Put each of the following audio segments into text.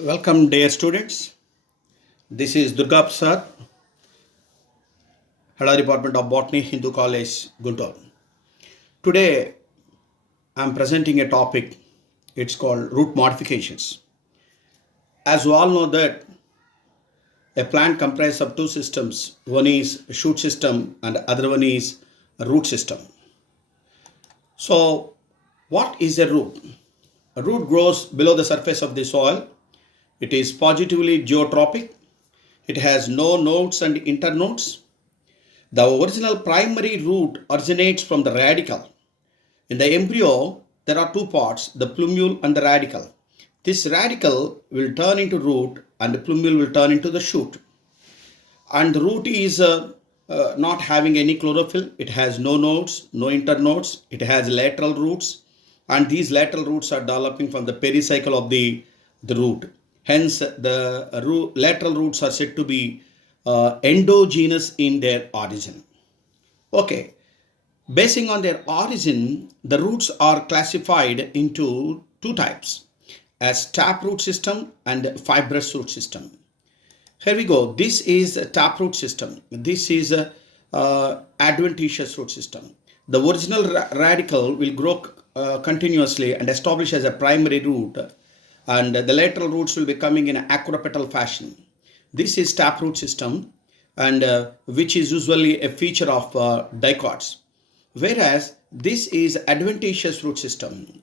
Welcome, dear students. This is Durga Prasad, Head of Department of Botany, Hindu College, Guntur. Today, I am presenting a topic. It's called root modifications. As you all know that a plant comprises of two systems. One is shoot system and the other one is a root system. So, what is a root? A root grows below the surface of the soil. It is positively geotropic. It has no nodes and internodes. The original primary root originates from the radicle. In the embryo, there are two parts, the plumule and the radicle. This radicle will turn into root and the plumule will turn into the shoot. And the root is not having any chlorophyll. It has no nodes, no internodes. It has lateral roots. And these lateral roots are developing from the pericycle of the root. Hence, the lateral roots are said to be endogenous in their origin. Okay, basing on their origin, the roots are classified into two types, as taproot system and fibrous root system. Here we go. This is a taproot system. This is a adventitious root system. The original radicle will grow continuously and establish as a primary root, and the lateral roots will be coming in an acropetal fashion. This is taproot system, and which is usually a feature of dicots, whereas this is adventitious root system.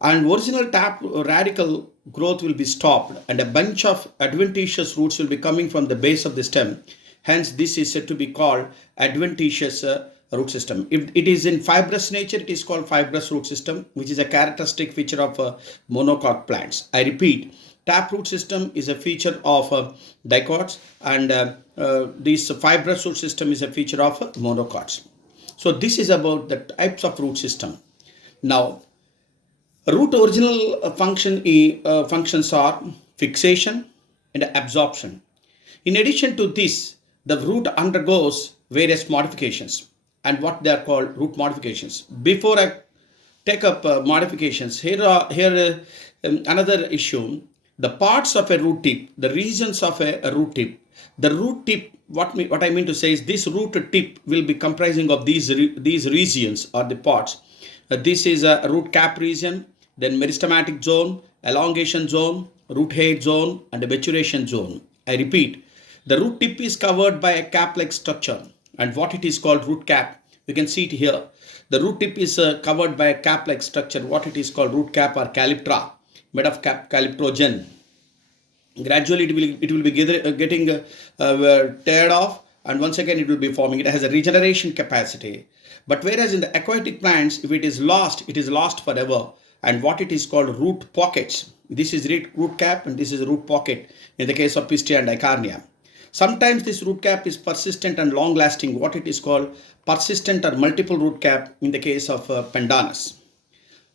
And original tap radical growth will be stopped, and a bunch of adventitious roots will be coming from the base of the stem. Hence, this is said to be called adventitious root system. If it is in fibrous nature, it is called fibrous root system, which is a characteristic feature of monocot plants. I repeat, taproot system is a feature of dicots, and this fibrous root system is a feature of monocots. So this is about the types of root system. Now, root original functions are fixation and absorption. In addition to this, the root undergoes various modifications, and what they are called root modifications. Before I take up modifications, here another issue. The parts of a root tip, the regions of a root tip. The root tip, what I mean to say is this root tip will be comprising of these regions or the parts. This is a root cap region, then meristematic zone, elongation zone, root head zone, and a maturation zone. I repeat, the root tip is covered by a cap-like structure, and what it is called root cap. You can see it here. The root tip is covered by a cap-like structure, what it is called root cap or calyptra, made of calyptrogen. Gradually it will be getting teared off, and once again it will be forming. It has a regeneration capacity. But whereas in the aquatic plants, if it is lost, it is lost forever. And what it is called root pockets. This is root cap and this is root pocket in the case of Pistia and Eichhornia. Sometimes this root cap is persistent and long lasting, what it is called persistent or multiple root cap in the case of Pandanus.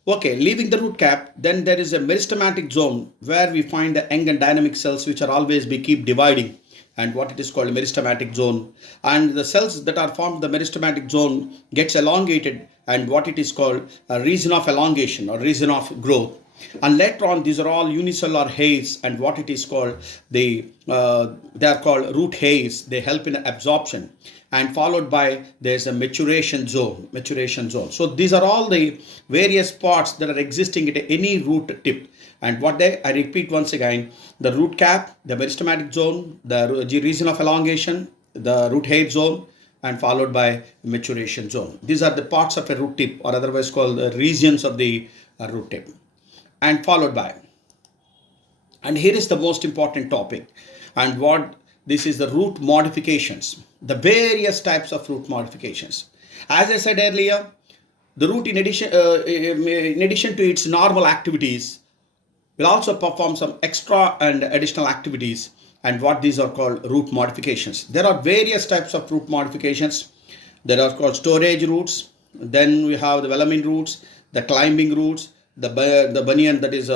Okay, leaving the root cap, then there is a meristematic zone where we find the young and dynamic cells which are always keep dividing, and what it is called a meristematic zone. And the cells that are formed in the meristematic zone gets elongated, and what it is called a region of elongation or region of growth. And later on, these are all unicellular hairs, and what it is called they are called root hairs. They help in absorption, and followed by there's a maturation zone. So these are all the various parts that are existing at any root tip. And what I repeat once again, the root cap, the meristematic zone, the region of elongation, the root head zone, and followed by maturation zone. These are the parts of a root tip, or otherwise called the regions of the root tip. And followed by, and here is the most important topic, and what this is the root modifications, the various types of root modifications. As I said earlier, the root in addition to its normal activities will also perform some extra and additional activities, and what these are called root modifications. There are various types of root modifications. There are called storage roots, then we have the velamin roots, the climbing roots, the banyan, that is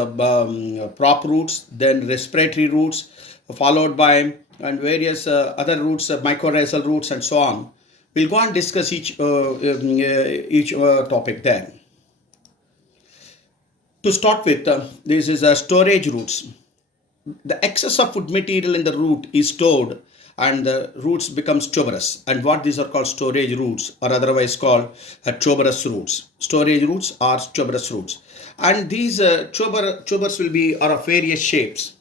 prop roots, then respiratory roots, followed by and various other roots, mycorrhizal roots, and so on. We'll go and discuss each topic there. To start with, this is storage roots. the excess of food material in the root is stored and the roots becomes tuberous, and what these are called storage roots or otherwise called tuberous roots. Storage roots are tuberous roots, and these tubers will be are of various shapes.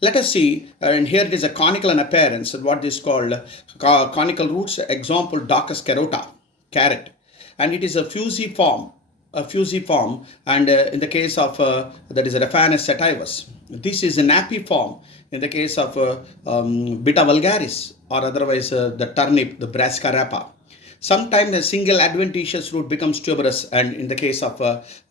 Let us see, and here it is a conical in appearance, and what is called conical roots. Example, Docus carota, carrot, and it is a fusiform, and in the case of that is Raphanus sativus. This is an apiform in the case of Beta vulgaris, or otherwise the turnip, the Brassica rapa. Sometimes a single adventitious root becomes tuberous, and in the case of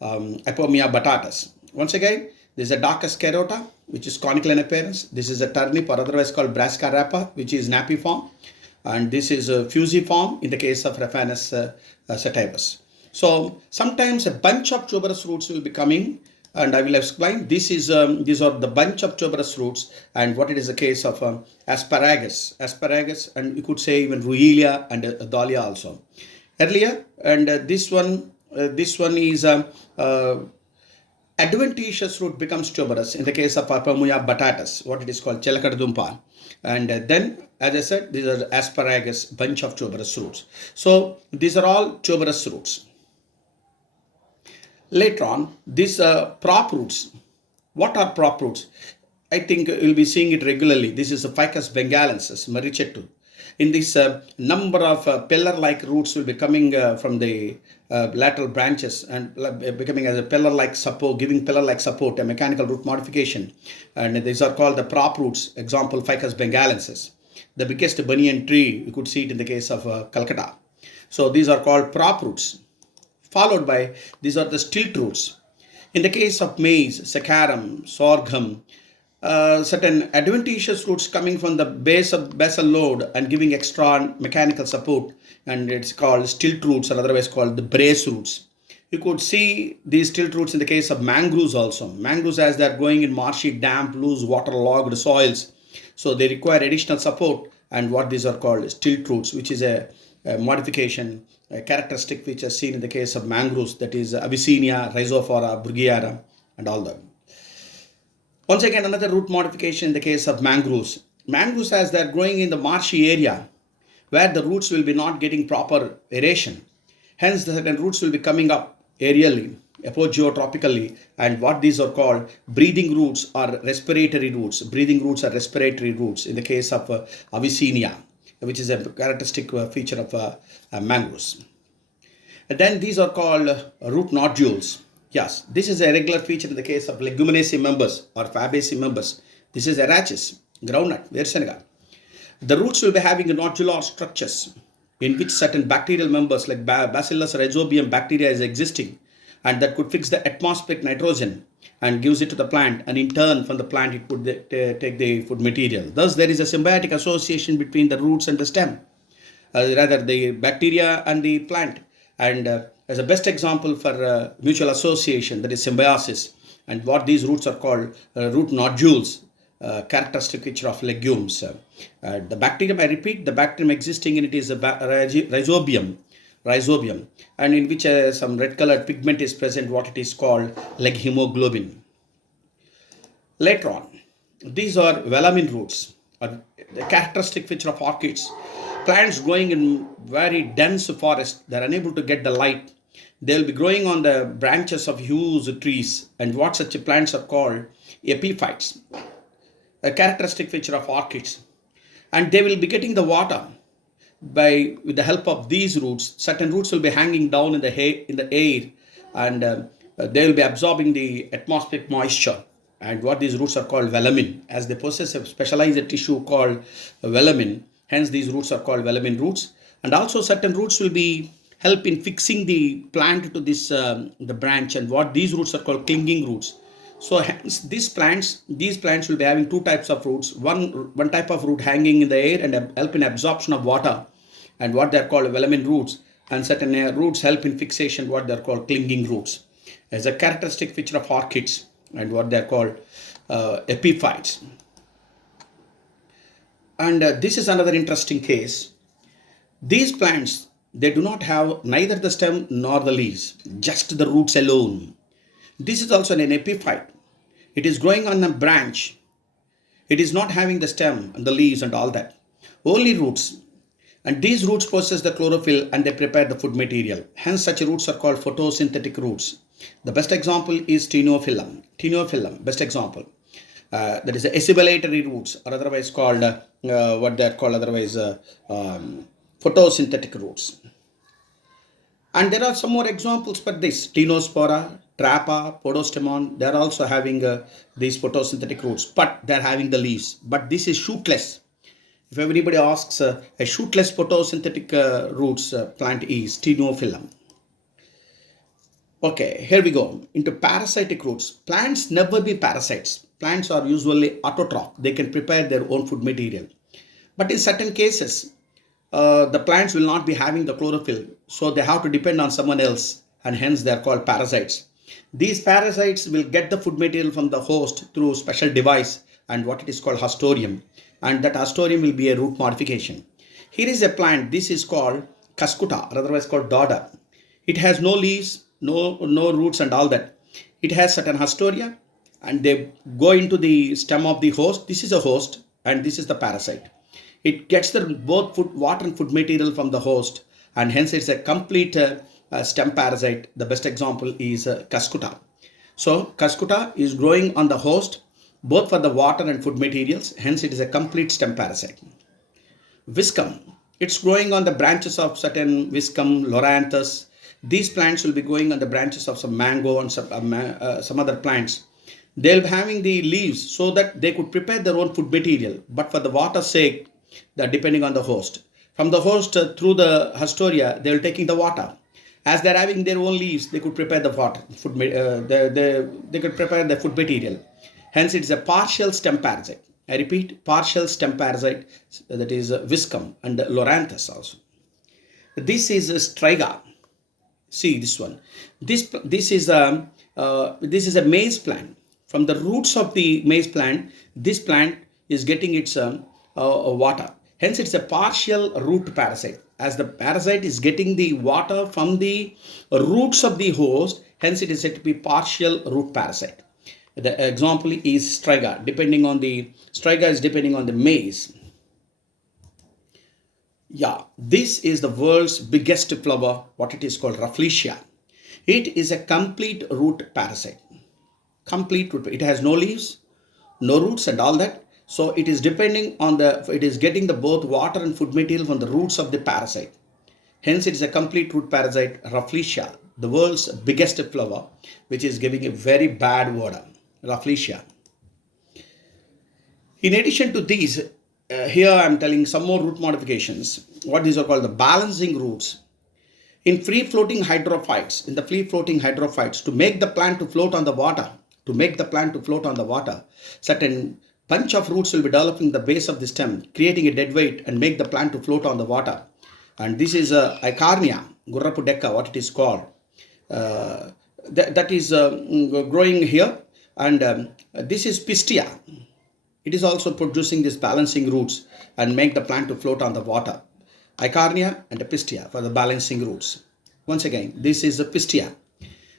Apomia batatas. Once again, this is a Docus carota, which is conical in appearance. This is a turnip, or otherwise called Brassica rapa, which is napiform. And this is a fusiform in the case of Raphanus sativus. So sometimes a bunch of tuberous roots will be coming, and I will explain. These are the bunch of tuberous roots, and what it is the case of asparagus, and you could say even ruelia and dahlia also. Earlier, and this one is adventitious root becomes tuberous in the case of Apamuya batatas, what it is called chelakadumpa. And then, as I said, these are asparagus, bunch of tuberous roots. So these are all tuberous roots. Later on, these prop roots. What are prop roots? I think you'll be seeing it regularly. This is a Ficus bengalensis, Marichetu. In this number of pillar-like roots will be coming from the lateral branches and becoming as a pillar-like support, giving pillar-like support, a mechanical root modification. And these are called the prop roots. Example, Ficus bengalensis. The biggest banyan tree, you could see it in the case of Calcutta. So these are called prop roots. Followed by, these are the stilt roots. In the case of maize, saccharum, sorghum, certain adventitious roots coming from the base of basal load and giving extra mechanical support, and it's called stilt roots, or otherwise called the brace roots. You could see these stilt roots in the case of mangroves also. Mangroves, as they're growing in marshy, damp, loose, waterlogged soils, so they require additional support, and what these are called stilt roots, which is a modification, a characteristic which is seen in the case of mangroves, that is Abyssinia, Rhizophora, Bruguiera, and all that. Once again, another root modification in the case of mangroves. Mangroves, as they are growing in the marshy area where the roots will be not getting proper aeration. Hence, the certain roots will be coming up aerially, apogeotropically, and what these are called breathing roots or respiratory roots. Breathing roots are respiratory roots in the case of Abyssinia, which is a characteristic feature of mangroves. And then these are called root nodules. Yes, this is a regular feature in the case of Leguminaceae members or Fabaceae members. This is arachis, groundnut, Verusenaga. The roots will be having nodular structures in which certain bacterial members like Bacillus rhizobium bacteria is existing, and that could fix the atmospheric nitrogen and gives it to the plant, and in turn from the plant it could take the food material. Thus there is a symbiotic association between the roots and the stem, rather the bacteria and the plant, and as a best example for mutual association, that is symbiosis, and what these roots are called root nodules, characteristic feature of legumes. The bacterium, I repeat, the bacterium existing in it is a rhizobium, and in which some red colored pigment is present, what it is called like hemoglobin. Later on, these are velamin roots, the characteristic feature of orchids. Plants growing in very dense forest, they are unable to get the light. They will be growing on the branches of huge trees, and what such plants are called epiphytes, a characteristic feature of orchids. And they will be getting the water with the help of these roots. Certain roots will be hanging down in the air, and they will be absorbing the atmospheric moisture. And what these roots are called velamin, as they possess a specialized tissue called velamin. Hence these roots are called velamin roots. And also certain roots will be help in fixing the plant to this the branch, and what these roots are called clinging roots. So hence these plants will be having two types of roots. One type of root hanging in the air and help in absorption of water, and what they are called velamin roots, and certain roots help in fixation, what they are called clinging roots, as a characteristic feature of orchids, and what they are called epiphytes. And this is another interesting case. These plants, they do not have neither the stem nor the leaves, just the roots alone. This is also an epiphyte. It is growing on a branch, It is not having the stem and the leaves and all that. Only roots. And these roots possess the chlorophyll and they prepare the food material. Hence, such roots are called photosynthetic roots. The best example is Ctenophillum. Ctenophillum, best example. That is the acebulatory roots, or otherwise called what they are called otherwise photosynthetic roots. And there are some more examples for this. Tinospora, Trapa, Podostemon, they are also having these photosynthetic roots, but they are having the leaves. But this is shootless. If everybody asks, a shootless photosynthetic roots plant is Ctenophillum. Okay, here we go. Into parasitic roots. Plants never be parasites. Plants are usually autotroph. They can prepare their own food material. But in certain cases, the plants will not be having the chlorophyll, so they have to depend on someone else, and hence they are called parasites. These parasites will get the food material from the host through special device and what it is called hostorium, and that hostorium will be a root modification. Here is a plant. This is called Cuscuta, or otherwise called Dodder. It has no leaves, no roots and all that. It has certain hostoria, and they go into the stem of the host. This is a host, and this is the parasite. It gets the both food, water and food material from the host, and hence it's a complete stem parasite. The best example is Cuscuta. So Cuscuta is growing on the host both for the water and food materials, hence it is a complete stem parasite. Viscum, it's growing on the branches of certain Viscum, Loranthus. These plants will be going on the branches of some mango and some other plants. They'll be having the leaves so that they could prepare their own food material, but for the water's sake, they're depending on the host. From the host through the hostoria, they're taking the water. As they're having their own leaves, they could prepare the water, they could prepare the food material. Hence, it is a partial stem parasite. I repeat, partial stem parasite, that is Viscum and Loranthus also. This is a Striga. See this one. This is a maize plant. From the roots of the maize plant, this plant is getting its water. Hence, it's a partial root parasite. As the parasite is getting the water from the roots of the host, hence it is said to be partial root parasite. The example is Striga. Striga is depending on the maize. Yeah, this is the world's biggest flower, what it is called rafflesia. It is a complete root parasite. Complete root. It has no leaves, no roots and all that. So it is depending on it is getting the both water and food material from the roots of the parasite. Hence it is a complete root parasite, rafflesia, the world's biggest flower, which is giving a very bad odor, rafflesia. In addition to these, here I am telling some more root modifications. What these are called the balancing roots. In free-floating hydrophytes, to make the plant to float on the water, certain bunch of roots will be developing the base of the stem, creating a dead weight and make the plant to float on the water. And this is Icarnia, Gurrapu what it is called. That is growing here. And this is Pistia. It is also producing these balancing roots and make the plant to float on the water. Icarnia and Pistia for the balancing roots. Once again, this is a Pistia.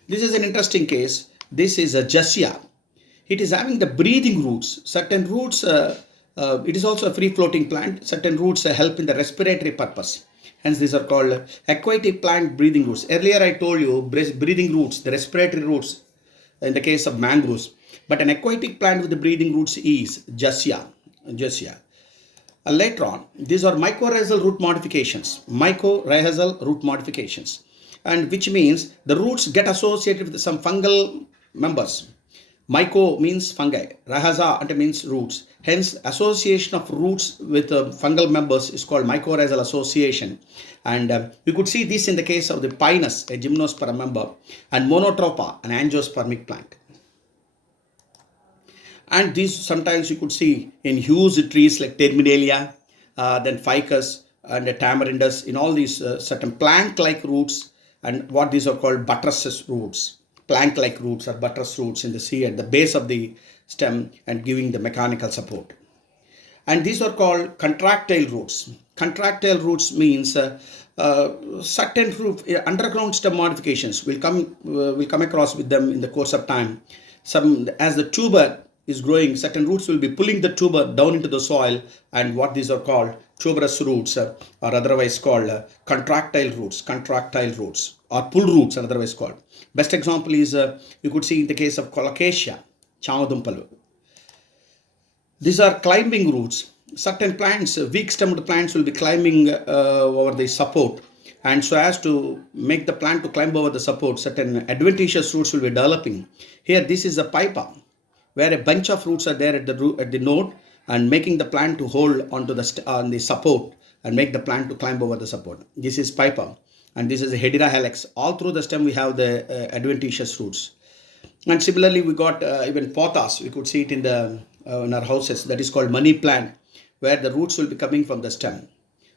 This is an interesting case. This is a Jassia. It is having the breathing roots. Certain roots, it is also a free-floating plant. Certain roots help in the respiratory purpose. Hence, these are called aquatic plant breathing roots. Earlier, I told you breathing roots, the respiratory roots in the case of mangroves. But an aquatic plant with the breathing roots is Jassia. Later on, these are mycorrhizal root modifications. And which means the roots get associated with some fungal members. Myco means fungi, rhiza means roots. Hence, association of roots with fungal members is called mycorrhizal association. And you could see this in the case of the Pinus, a gymnosperm member, and Monotropa, an angiospermic plant. And these sometimes you could see in huge trees like Terminalia, then Ficus and Tamarindus, in all these certain plank-like roots, and what these are called buttress roots. Plank-like roots or buttress roots in the sea at the base of the stem and giving the mechanical support. And these are called contractile roots. Contractile roots means certain underground stem modifications will come across with them in the course of time. Some as the tuber is growing, certain roots will be pulling the tuber down into the soil, and what these are called tuberous roots, or otherwise called contractile roots or pull roots otherwise called. Best example is you could see in the case of colocasia, chamadumpalu. These are climbing roots. Certain plants, weak stemmed plants, will be climbing over the support, and so as to make the plant to climb over the support, certain adventitious roots will be developing. Here, this is a pipa, where a bunch of roots are there at the node, and making the plant to hold onto on the support and make the plant to climb over the support. This is pipa, and this is a Hedera helix. All through the stem we have the adventitious roots. And similarly, we got even pothos. We could see it in our houses. That is called money plant, where the roots will be coming from the stem.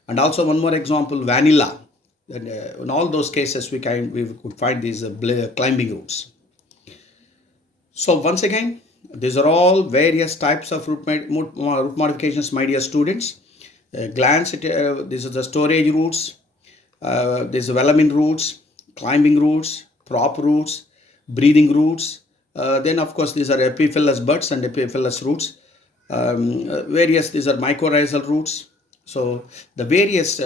And also one more example, vanilla. And, in all those cases, we could find these climbing roots. So once again, these are all various types of root modifications, my dear students. Glance, this is the storage roots. These are velamin roots, climbing roots, prop roots, breathing roots. Then of course these are epiphyllous buds and epiphyllous roots. These are mycorrhizal roots. So the various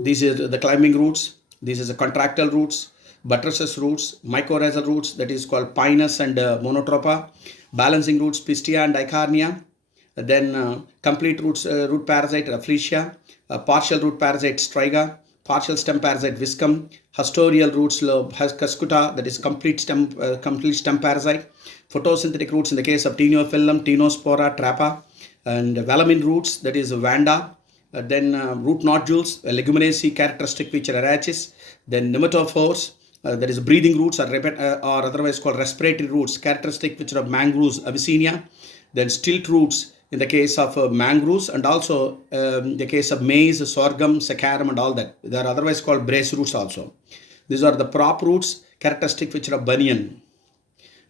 these are the climbing roots. This is the contractile roots, buttress roots, mycorrhizal roots, that is called pinus and monotropa, balancing roots, pistia and dicarnia. Then complete roots, root parasite, rafflesia, partial root parasite, striga, partial stem parasite, viscum, hustorial roots, cuscuta, that is complete stem parasite, photosynthetic roots in the case of Tinophyllum, Tinospora, Trappa, and velamin roots, that is Vanda. Then root nodules, leguminaceae characteristic which are arachis, then nematophores, that is breathing roots or otherwise called respiratory roots, characteristic which are of mangroves, Abyssinia, then stilt roots in the case of mangroves, and also the case of maize, sorghum, saccharum and all that. They are otherwise called brace roots also. These are the prop roots, characteristic which are of banyan.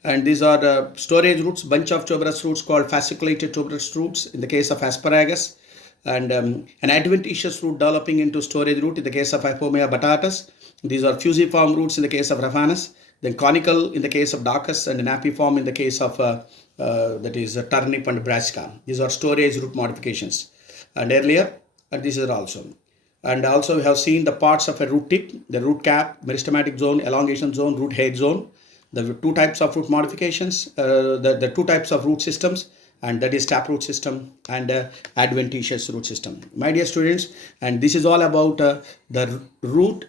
And these are the storage roots, bunch of tuberous roots called fasciculated tuberous roots in the case of asparagus, and an adventitious root developing into storage root in the case of Hypomea batatas. These are fusiform roots in the case of Raphanus, then conical in the case of Daucus, and napiform in the case of that is turnip and brassica. These are storage root modifications. And earlier, these are also. And also we have seen the parts of a root tip, the root cap, meristematic zone, elongation zone, root head zone. The two types of root modifications, the two types of root systems, and that is taproot system and adventitious root system. My dear students, and this is all about the root.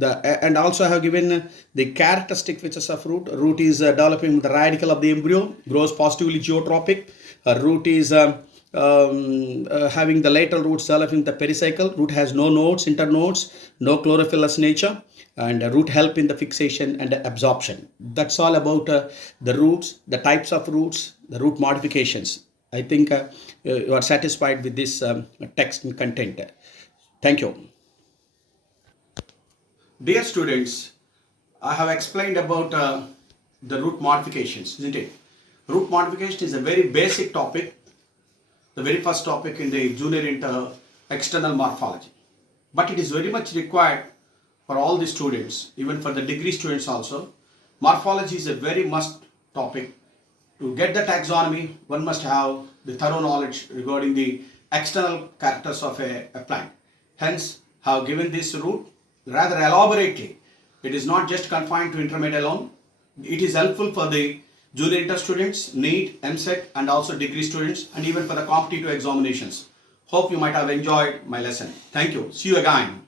And also I have given the characteristic features of root. Root is developing the radical of the embryo, grows positively geotropic. Root is having the lateral roots developing the pericycle. Root has no nodes, internodes, no chlorophyllous nature, and root help in the fixation and absorption. That's all about the roots, the types of roots, the root modifications. I think you are satisfied with this text and content. Thank you. Dear students, I have explained about the root modifications, isn't it? Root modification is a very basic topic, the very first topic in the junior inter external morphology. But it is very much required for all the students, even for the degree students also. Morphology is a very must topic. To get the taxonomy, one must have the thorough knowledge regarding the external characters of a plant. Hence, I have given this root rather elaborately. It is not just confined to intermediate alone. It is helpful for the junior inter students, NEET, MSET, and also degree students, and even for the competitive examinations. Hope you might have enjoyed my lesson. Thank you. See you again.